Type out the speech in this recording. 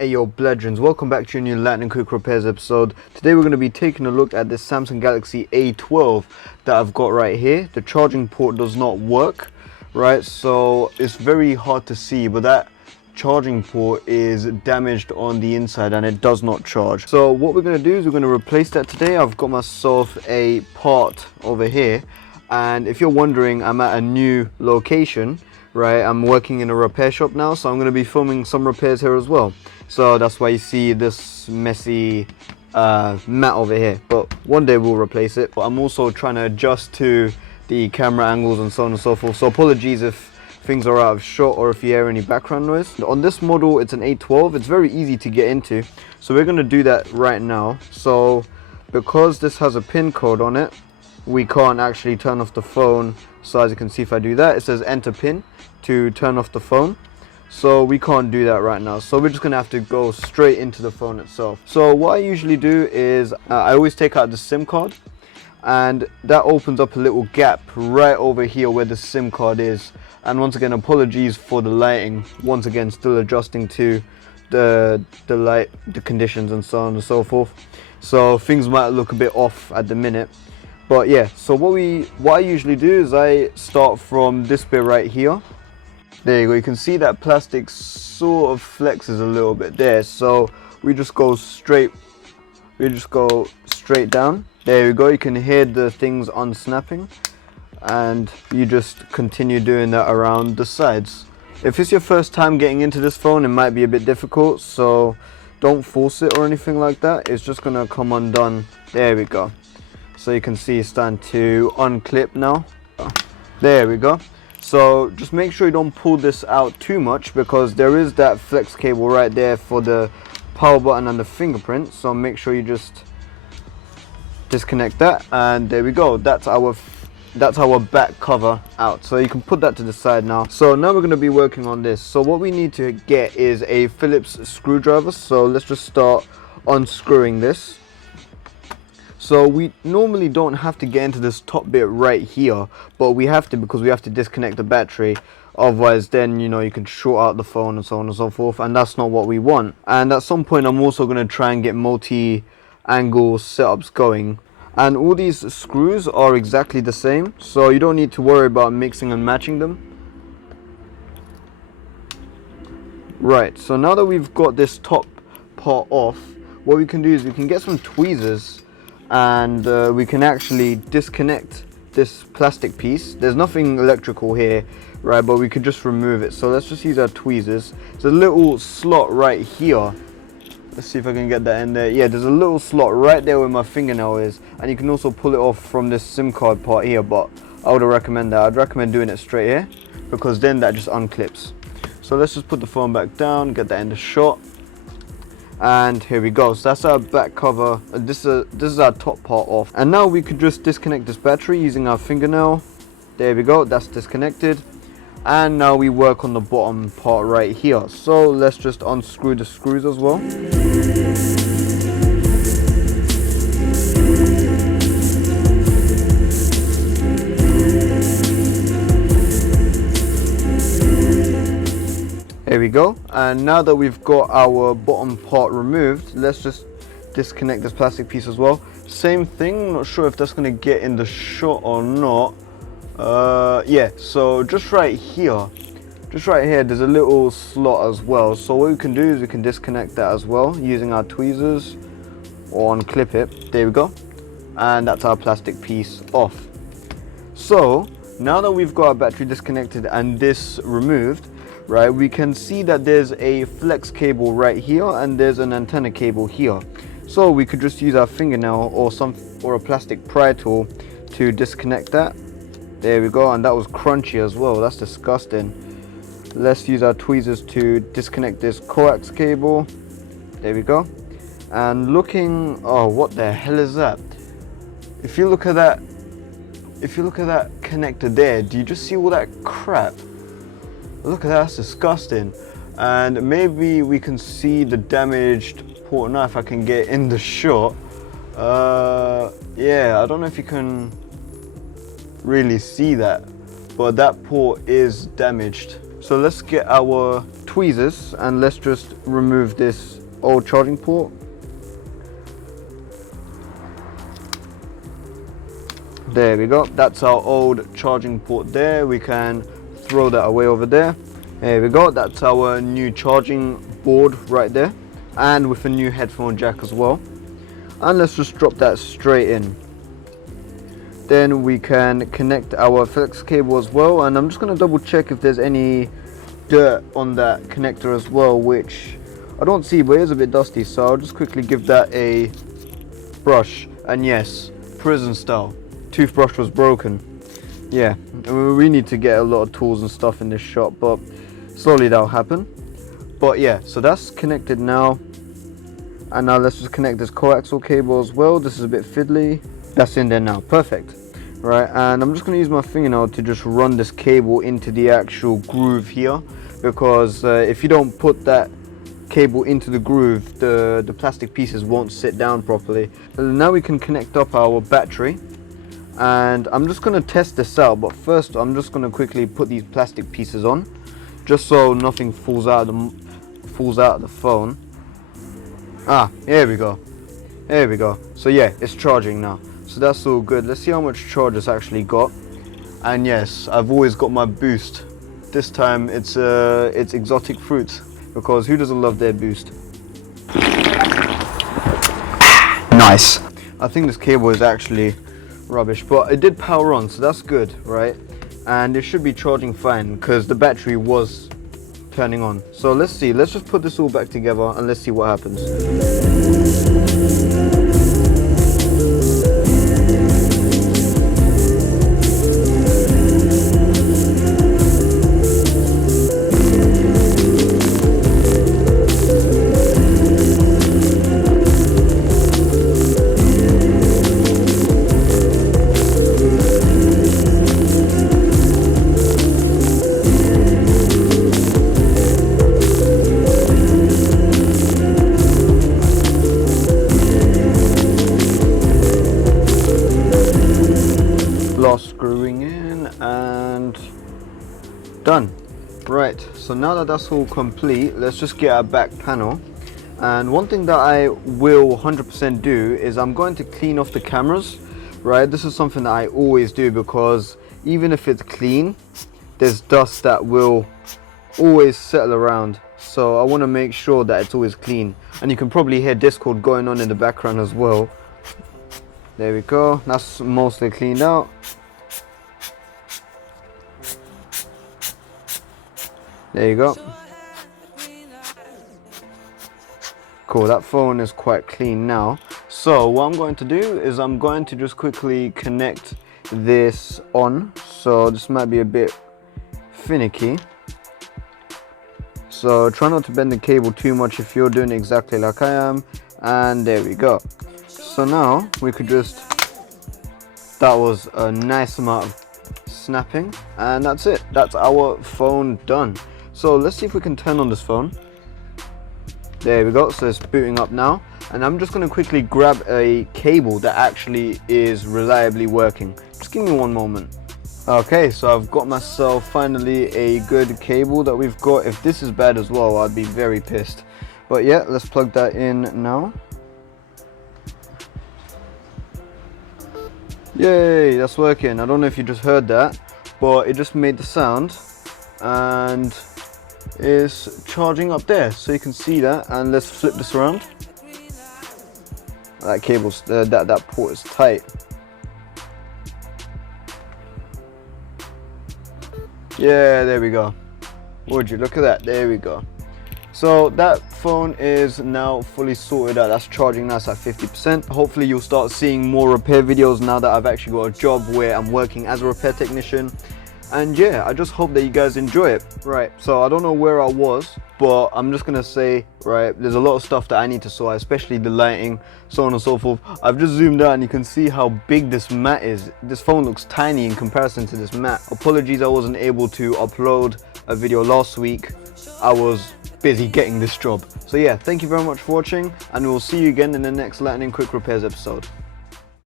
Hey yo Bledrons, welcome back to your new Lightning Quick Repairs episode. Today we're going to be taking a look at this Samsung Galaxy A12 that I've got right here. The charging port does not work, right? So it's very hard to see, but that charging port is damaged on the inside and it does not charge. So what we're going to do is we're going to replace that today. I've got myself a part over here, and if you're wondering, I'm at a new location, right? I'm working in a repair shop now, so I'm going to be filming some repairs here as well. So that's why you see this messy mat over here, but one day we'll replace it. But I'm also trying to adjust to the camera angles and so on and so forth, so apologies if things are out of shot or if you hear any background noise. On this model, it's an A12. It's very easy to get into, so we're going to do that right now. So because this has a pin code on it, we can't actually turn off the phone. So as you can see, if I do that, it says enter pin to turn off the phone. So we can't do that right now, so we're just gonna have to go straight into the phone itself. So what I usually do is I always take out the SIM card, and that opens up a little gap right over here where the SIM card is. And once again, apologies for the lighting, once again still adjusting to the light, the conditions and so on and so forth, so things might look a bit off at the minute. But yeah, so what I usually do is I start from this bit right here. There you go, you can see that plastic sort of flexes a little bit there, so we just go straight down. There you go, you can hear the things unsnapping, and you just continue doing that around the sides. If it's your first time getting into this phone, it might be a bit difficult, so don't force it or anything like that. It's just gonna come undone. There we go, so you can see it's starting to unclip now. There we go. So just make sure you don't pull this out too much, because there is that flex cable right there for the power button and the fingerprint. So make sure you just disconnect that, and there we go. That's our back cover out. So you can put that to the side now. So now we're going to be working on this. So what we need to get is a Phillips screwdriver. So let's just start unscrewing this. So we normally don't have to get into this top bit right here, but we have to, because we have to disconnect the battery. Otherwise then, you know, you can short out the phone and so on and so forth, and that's not what we want. And at some point I'm also going to try and get multi-angle setups going. And all these screws are exactly the same, so you don't need to worry about mixing and matching them. Right, so now that we've got this top part off, what we can do is we can get some tweezers, and we can actually disconnect this plastic piece. There's nothing electrical here, right, but we could just remove it. So let's just use our tweezers. There's a little slot right here. Let's see if I can get that in there. Yeah, there's a little slot right there where my fingernail is, and you can also pull it off from this SIM card part here, but I would recommend that. I'd recommend doing it straight here, because then that just unclips. So let's just put the phone back down, get that in the shot. And here we go. So that's our back cover. This is our top part off. And now we could just disconnect this battery using our fingernail. There we go, that's disconnected. And now we work on the bottom part right here. So let's just unscrew the screws as well. There we go. And now that we've got our bottom part removed, let's just disconnect this plastic piece as well. Same thing, not sure if that's going to get in the shot or not. Yeah, so just right here there's a little slot as well. So what we can do is we can disconnect that as well using our tweezers, or unclip it. There we go, and that's our plastic piece off. So now that we've got our battery disconnected and this removed, right, we can see that there's a flex cable right here and there's an antenna cable here. So we could just use our fingernail or a plastic pry tool to disconnect that. There we go, and that was crunchy as well. That's disgusting. Let's use our tweezers to disconnect this coax cable. There we go. And looking, oh, what the hell is that? If you look at that connector there, do you just see all that crap? Look at that, that's disgusting. And maybe we can see the damaged port now if I can get in the shot. Yeah, I don't know if you can really see that, but that port is damaged. So let's get our tweezers and let's just remove this old charging port. There we go, that's our old charging port there. We can throw that away over there. There we go, that's our new charging board right there, and with a new headphone jack as well. And let's just drop that straight in. Then we can connect our flex cable as well, and I'm just going to double check if there's any dirt on that connector as well, which I don't see, but it is a bit dusty, so I'll just quickly give that a brush. And yes, prison style, toothbrush was broken. Yeah, we need to get a lot of tools and stuff in this shop, but slowly that'll happen. But yeah, so that's connected now. And now let's just connect this coaxial cable as well. This is a bit fiddly. That's in there now, perfect. Right, and I'm just going to use my fingernail to just run this cable into the actual groove here, because if you don't put that cable into the groove, the plastic pieces won't sit down properly. And now we can connect up our battery, and I'm just going to test this out, but first I'm just going to quickly put these plastic pieces on, just so nothing falls out of the phone. Ah, here we go. There we go. So yeah, it's charging now. So that's all good. Let's see how much charge it's actually got. And yes, I've always got my boost. This time it's exotic fruits, because who doesn't love their boost? Nice. I think this cable is actually rubbish, but it did power on, so that's good, right? And it should be charging fine because the battery was turning on. So let's see, let's just put this all back together and let's see what happens. Screwing in and done. Right, so now that that's all complete, let's just get our back panel. And one thing that I will 100% do is I'm going to clean off the cameras. Right, this is something that I always do, because even if it's clean, there's dust that will always settle around. So I want to make sure that it's always clean. And you can probably hear Discord going on in the background as well. There we go, that's mostly cleaned out. There you go. Cool, that phone is quite clean now. So what I'm going to do is I'm going to just quickly connect this on. So this might be a bit finicky. So try not to bend the cable too much if you're doing exactly like I am. And there we go. So now we could just, that was a nice amount of snapping, and that's it. That's our phone done. So let's see if we can turn on this phone. There we go, so it's booting up now. And I'm just gonna quickly grab a cable that actually is reliably working. Just give me one moment. Okay, so I've got myself finally a good cable that we've got. If this is bad as well, I'd be very pissed. But yeah, let's plug that in now. Yay, that's working. I don't know if you just heard that, but it just made the sound and is charging up there, so you can see that. And let's flip this around. That cable's that port is tight. Yeah, there we go. Would you look at that? There we go. So that phone is now fully sorted out. That's charging, that's at 50%. Hopefully you'll start seeing more repair videos now that I've actually got a job where I'm working as a repair technician. And yeah, I just hope that you guys enjoy it. Right, so I don't know where I was, but I'm just gonna say, right, there's a lot of stuff that I need to sort out, especially the lighting, so on and so forth. I've just zoomed out and you can see how big this mat is. This phone looks tiny in comparison to this mat. Apologies I wasn't able to upload a video last week. I was busy getting this job. So yeah, thank you very much for watching, and we'll see you again in the next Lightning Quick Repairs episode.